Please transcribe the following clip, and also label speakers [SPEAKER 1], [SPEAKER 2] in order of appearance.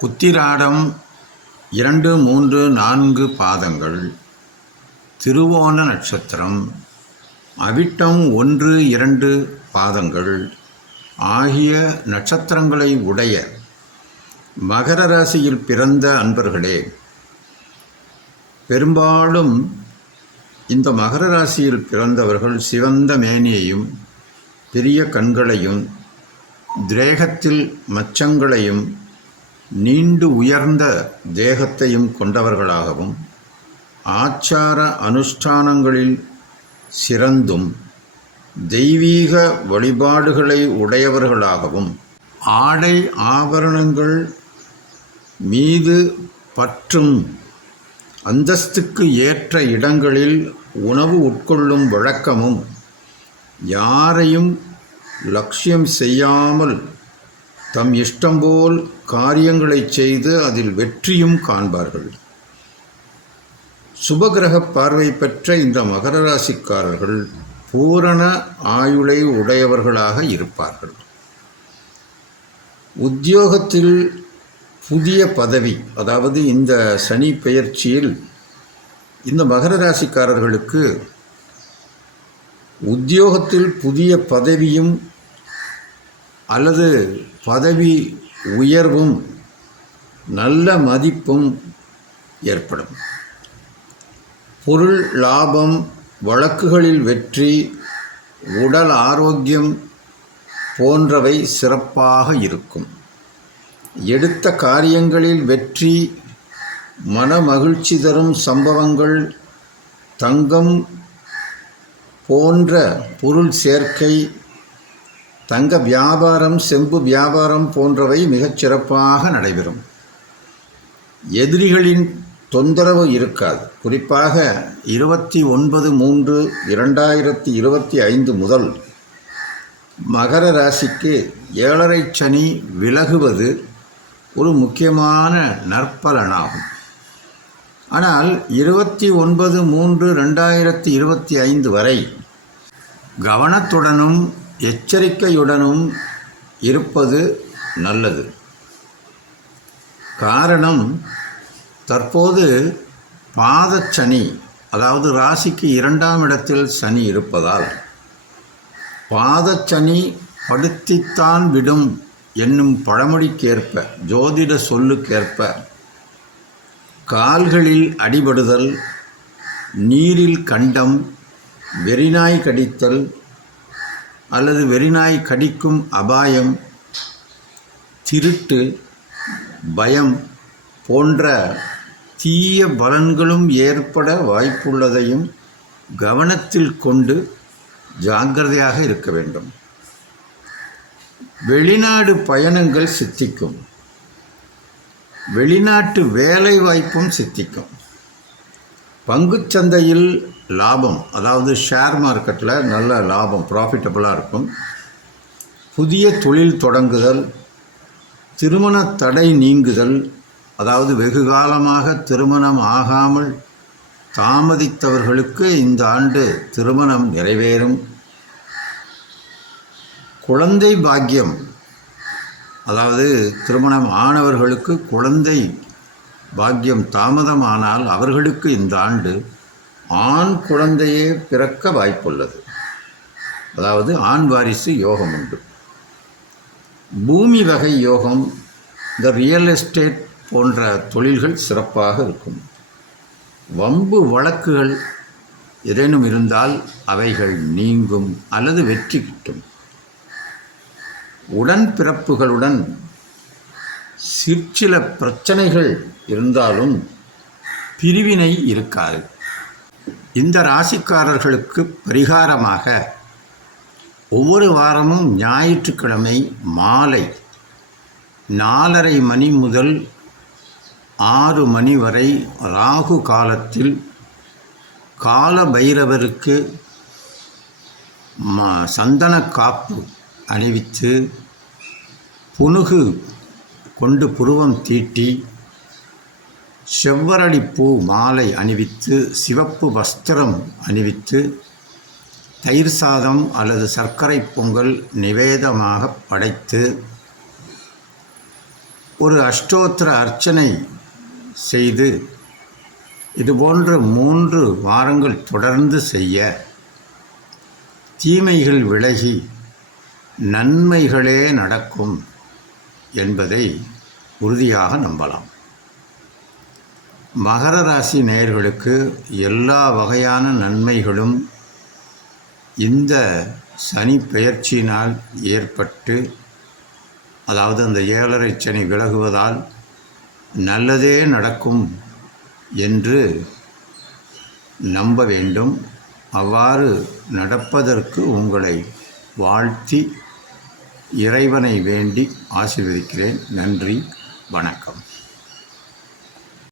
[SPEAKER 1] உத்திராடம் இரண்டு மூன்று நான்கு பாதங்கள். திருவோண நட்சத்திரம். அவிட்டம் ஒன்று இரண்டு பாதங்கள். ஆகிய நட்சத்திரங்களை உடைய மகர ராசியில் பிறந்த அன்பர்களே பெரும்பாலும் இந்த மகர ராசியில் பிறந்தவர்கள் சிவந்த மேனியையும் பெரிய கண்களையும் திரேகத்தில் மச்சங்களையும் நீண்டு உயர்ந்த தேகத்தையும் கொண்டவர்களாகவும் ஆச்சார அனுஷ்டானங்களில் சிறந்தும் தெய்வீக வழிபாடுகளை உடையவர்களாகவும் ஆடை ஆபரணங்கள் மீது பற்றும் அந்தஸ்துக்கு ஏற்ற இடங்களில் உணவு உட்கொள்ளும் வழக்கமும் யாரையும் லட்சியம் செய்யாமல் தம் இஷ்டம் போல் காரியங்களை செய்து அதில் வெற்றியும் காண்பார்கள். சுபகிரக பார்வை பெற்ற இந்த மகர ராசிக்காரர்கள் பூரண ஆயுளை உடையவர்களாக இருப்பார்கள். உத்தியோகத்தில் புதிய பதவி அதாவது இந்த சனி பெயர்ச்சியில் இந்த மகர ராசிக்காரர்களுக்கு உத்தியோகத்தில் புதிய பதவியும் அல்லது பதவி உயர்வும் நல்ல மதிப்பும் ஏற்படும். பொருள் லாபம் வழக்குகளில் வெற்றி உடல் ஆரோக்கியம் போன்றவை சிறப்பாக இருக்கும். எடுத்த காரியங்களில் வெற்றி மன மகிழ்ச்சி தரும் சம்பவங்கள் தங்கம் போன்ற பொருள் சேர்க்கை தங்க வியாபாரம் செம்பு வியாபாரம் போன்றவை மிகச் சிறப்பாக நடைபெறும். எதிரிகளின் தொந்தரவு இருக்காது. குறிப்பாக இருபத்தி ஒன்பது மூன்று இரண்டாயிரத்தி இருபத்தி ஐந்து முதல் மகர ராசிக்கு ஏழரை சனி விலகுவது ஒரு முக்கியமான நற்பலனாகும். ஆனால் இருபத்தி ஒன்பது மூன்று ரெண்டாயிரத்தி இருபத்தி ஐந்து வரை கவனத்துடனும் எச்சரிக்கையுடனும் இருப்பது நல்லது. காரணம் தற்போது பாதச்சனி அதாவது ராசிக்கு இரண்டாம் இடத்தில் சனி இருப்பதால் பாதச்சனி படுத்தித்தான் விடும் என்னும் பழமொழிக்கேற்ப ஜோதிட சொல்லுக்கேற்ப கால்களில் அடிபடுதல் நீரில் கண்டம் வெறிநாய் கடித்தல் அல்லது வெறிநாய் கடிக்கும் அபாயம் திருட்டு பயம் போன்ற தீய பலன்களும் ஏற்பட வாய்ப்புள்ளதையும் கவனத்தில் கொண்டு ஜாக்கிரதையாக இருக்க வேண்டும். வெளிநாடு பயணங்கள் சித்திக்கும். வெளிநாட்டு வேலை வாய்ப்பும் சித்திக்கும். பங்குச்சந்தையில் லாபம் அதாவது ஷேர் மார்க்கெட்டில் நல்ல லாபம் ப்ராஃபிட்டபுளாக இருக்கும். புதிய தொழில் தொடங்குதல் திருமண தடை நீங்குதல் அதாவது வெகு காலமாக திருமணம் ஆகாமல் தாமதித்தவர்களுக்கு இந்த ஆண்டு திருமணம் நிறைவேறும். குழந்தை பாக்கியம் அதாவது திருமணம் ஆனவர்களுக்கு குழந்தை பாக்கியம் தாமதமானால் அவர்களுக்கு இந்த ஆண்டு ஆண் குழந்தையே பிறக்க வாய்ப்புள்ளது. அதாவது ஆண் வாரிசு யோகம் உண்டு. பூமி வகை யோகம் இந்த ரியல் எஸ்டேட் போன்ற தொழில்கள் சிறப்பாக இருக்கும். வம்பு வழக்குகள் ஏதேனும் இருந்தால் அவைகள் நீங்கும் அல்லது வெற்றி கிட்டும். உடன்பிறப்புகளுடன் சிற்சில பிரச்சனைகள் இருந்தாலும் பிரிவினை இருக்காது. இந்த ராசிக்காரர்களுக்கு பரிகாரமாக ஒவ்வொரு வாரமும் ஞாயிற்றுக்கிழமை மாலை நாலரை மணி முதல் ஆறு மணி வரை ராகு காலத்தில் கால பைரவருக்கு ம சந்தன காப்பு அணிவித்து புனுகு கொண்டு புருவம் தீட்டி செவ்வரளி பூ மாலை அணிவித்து சிவப்பு வஸ்திரம் அணிவித்து தயிர் சாதம் அல்லது சர்க்கரை பொங்கல் நிவேதமாக படைத்து ஒரு அஷ்டோத்திர அர்ச்சனை செய்து இதுபோன்ற மூன்று வாரங்கள் தொடர்ந்து செய்ய தீமைகள் விலகி நன்மைகளே நடக்கும். என்பதை உறுதியாக நம்பலாம். மகர ராசி நேயர்களுக்கு எல்லா வகையான நன்மைகளும் இந்த சனி பெயர்ச்சியினால் ஏற்பட்டு அதாவது அந்த ஏழரை சனி விலகுவதால் நல்லதே நடக்கும் என்று நம்ப வேண்டும். அவ்வாறு நடப்பதற்கு உங்களை வாழ்த்தி இறைவனை வேண்டி ஆசீர்வதிக்கிறேன். நன்றி. வணக்கம்.